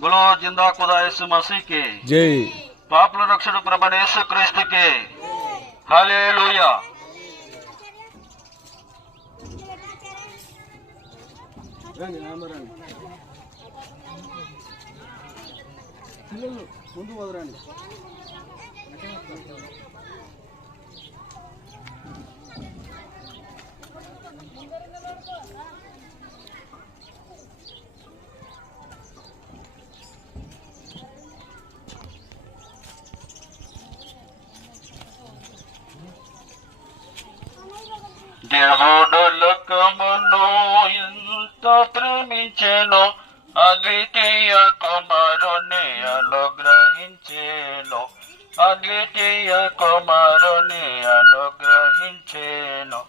బులో జిందా ఖుదా యేసు మసీకి జై పాపుల రక్షణ ప్రభు యేసు క్రీస్తుకి హల్లెలూయా రండి నాన్న రండి. పిల్లలు ముందు వదరండి. దేవుడు లోకమును ఎంత ప్రేమించెను అద్వితీయ కుమారుని అనుగ్రహించేను అద్వితీయ కుమారుని అనుగ్రహించేను.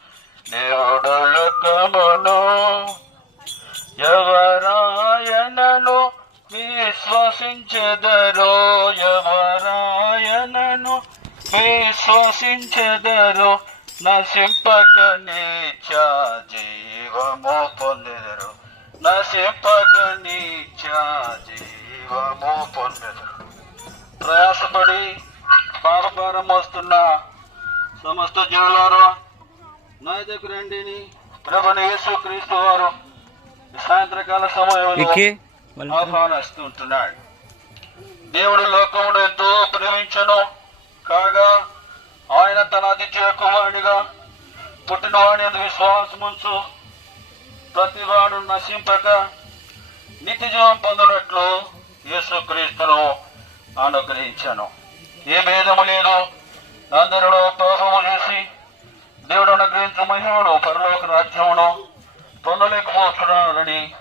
దేవుడు లోకమును ఎవరాయనను విశ్వసించెదరో ఎవరాయనను విశ్వసించెదరో నశింపక నీచ జీవము పొందెదరు నశింపక నీచ జీవము పొందెదరు ప్రయాసపడి పాపభారం వస్తున్న సమస్త జీవులారు నా దగ్గర రండిని ప్రభుని యేసు క్రీస్తు వారు సాయంత్రకాల సమయంలో ఆహ్వానిస్తుంటున్నాడు దేవుడు లోకమును ఎంతో ప్రేమించను. కాగా ఆయన తన అతిథ్య కుమారునిగా పుట్టినవాడి అందు విశ్వాసముంచు ప్రతివాడు నశింపక నిత్య జీవం పొందినట్లు యేసుక్రీస్తును అనుగ్రహించాను. ఏ భేదము లేదు. అందరిలో పాపము చేసి దేవుడు అనుగ్రహించిన మహిమను పరలోక రాజ్యమును పొందలేకపోతున్నారని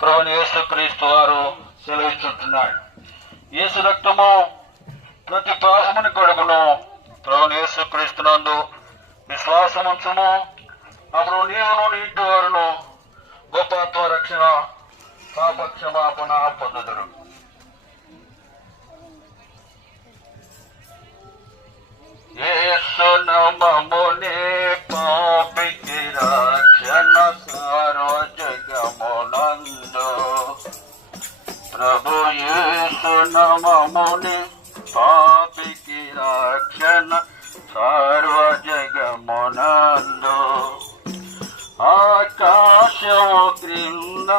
ప్రభుని యేసుక్రీస్తు వారు సెలవిస్తుంటున్నాడు. యేసు రక్తము ప్రతి పాపముని కొడుకును ప్రభుని యేసుక్రీస్తునందు విశ్వాసముంచము. అప్పుడు నీవును నీ ఇంటి వారును గొప్పత్వ రక్షణ పాపక్షమాపణ పొందుదురు. యేసు నమమునే పాపికి రక్షణ సార్వ ప్రభు యేసు సర్వ జగమునందు ఆకాశము క్రింద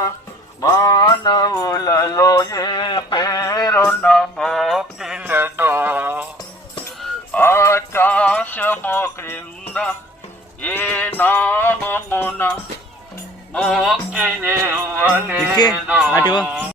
మానవులలో ఏ పేరు నమోక్తిలదో ఆకాశము క్రింద ఏ నామమున ముక్తినివ్వలేదు